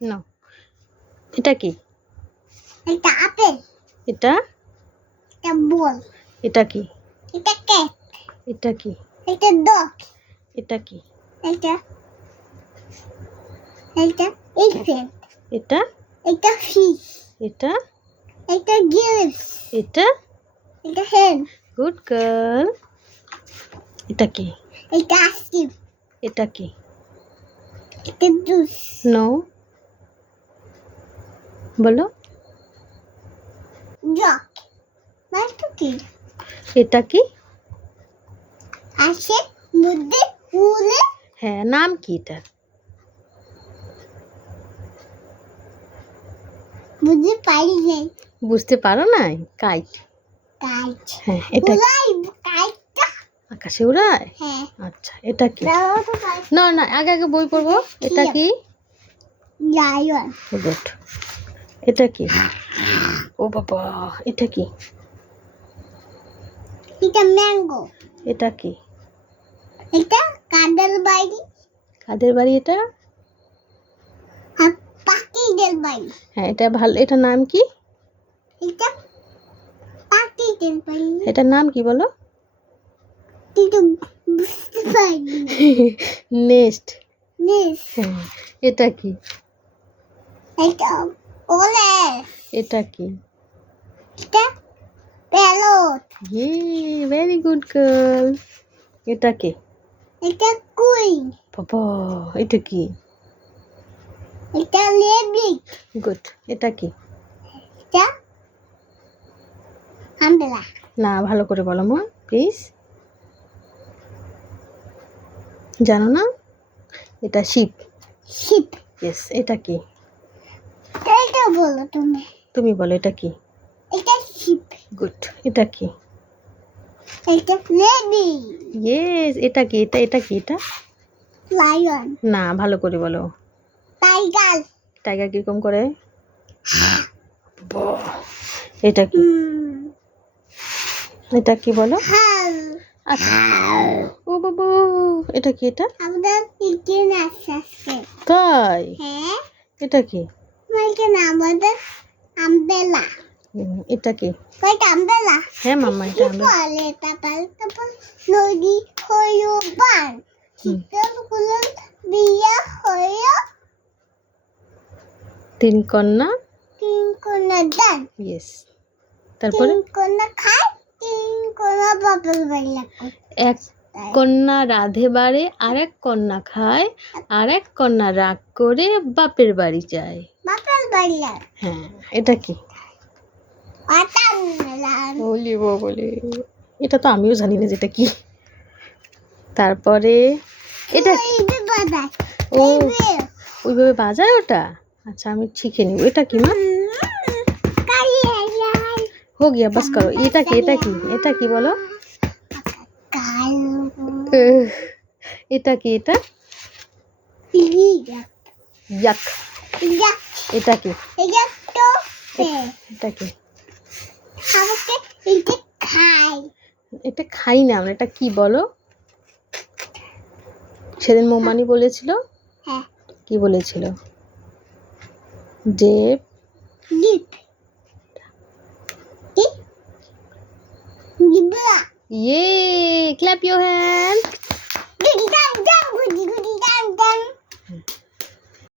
নাও এটা কি? এটা আপেল। এটা? এটা বল। এটা কি? এটা কেক। এটা কি? এটা ডগ। এটা কি? এটা? এটা elephant এটা? এটা fish এটা? এটা giraffes এটা? এটা hen গুড গার্ল এটা কি? এটা ice এটা কি? এটা juice নো বলো। এটা কি? আছে মধ্যে হ্যাঁ নাম কি এটা? বুঝতে পারি নাই। বুঝতে পারো না কাইট। কাইট। হ্যাঁ এটা আকাশে উড়ায়? হ্যাঁ। আচ্ছা এটা কি? না না আগে আগে বই পড়ব। এটা কি? লায়ন। গুড। এটা কি? ও বাবা এটা কি? এটা ম্যাঙ্গো। এটা কি? এটা কাদের বাড়ি? কাদের বাড়ি এটা? পাখিদের বাড়ি। হ্যাঁ এটা ভালো এটার নাম কি? এটা পাখিদের বাড়ি। এটার নাম কি বলো? বুঝতে পারিনি। হ্যাঁ এটা কি? এটা ওলে। এটা কি? এটা প্যালট। ইয়ে ভেরি গুড গার্ল এটা কি? এটা কুইন বাবা এটা কি? এটা লেবিক গুড এটা কি? এটা আমবেলা না ভালো করে বলো মা প্লিজ জানো না? এটা শিপ। শিপ। ইয়েস এটা কি? বলো তুমি? তুমি বলো এটা কি? এটা শিপ। গুড এটা কি? এটা লেবি ইয়েস এটা কি? এটা এটা কি এটা? লায়ন না ভালো করে বলো। টাইগার টাইগার কীরকম করে? এটা কি? এটা কি বলো? ও বাবা এটা কি এটা? আমাদের তাই? হ্যাঁ। এটা কি? মাইকেন আমাদের আমবেলা এটা কি? কয়টা আমবেলা হ্যাঁ মাম্মা এটা আমরা বলে তারপর তারপর নদী বান। শীতলগুলো বিয়া তিন কন্যা? তিন কোনা দান ইয়েস তারপরে? তিন কোনা খায় তিন কোনা বাপের বাড়ি এক কন্যা রাধে বাড়ে আর এক কন্যা খায় আর এক কন্যা রাগ করে বাপের বাড়ি যায়। বাপের হ্যাঁ এটা কি? বলি বলে এটা তো আমিও জানি না যেটা কি। তারপরে এটা ও ওইভাবে বাজায় ওটা? আচ্ছা আমি শিখে নিব। এটা কি মা? হো গিয়া বাস করো। এটা কি এটা কি? এটা কি বলো? এটা কি এটা? ইয়াক। এটা কি? এটা এটা খাই। না আমরা এটা কি বলো? সেদিন মোমানি বলেছিল? কি বলেছিল? যে ইয়ে ক্ল্যাপ ইউর হ্যান্ড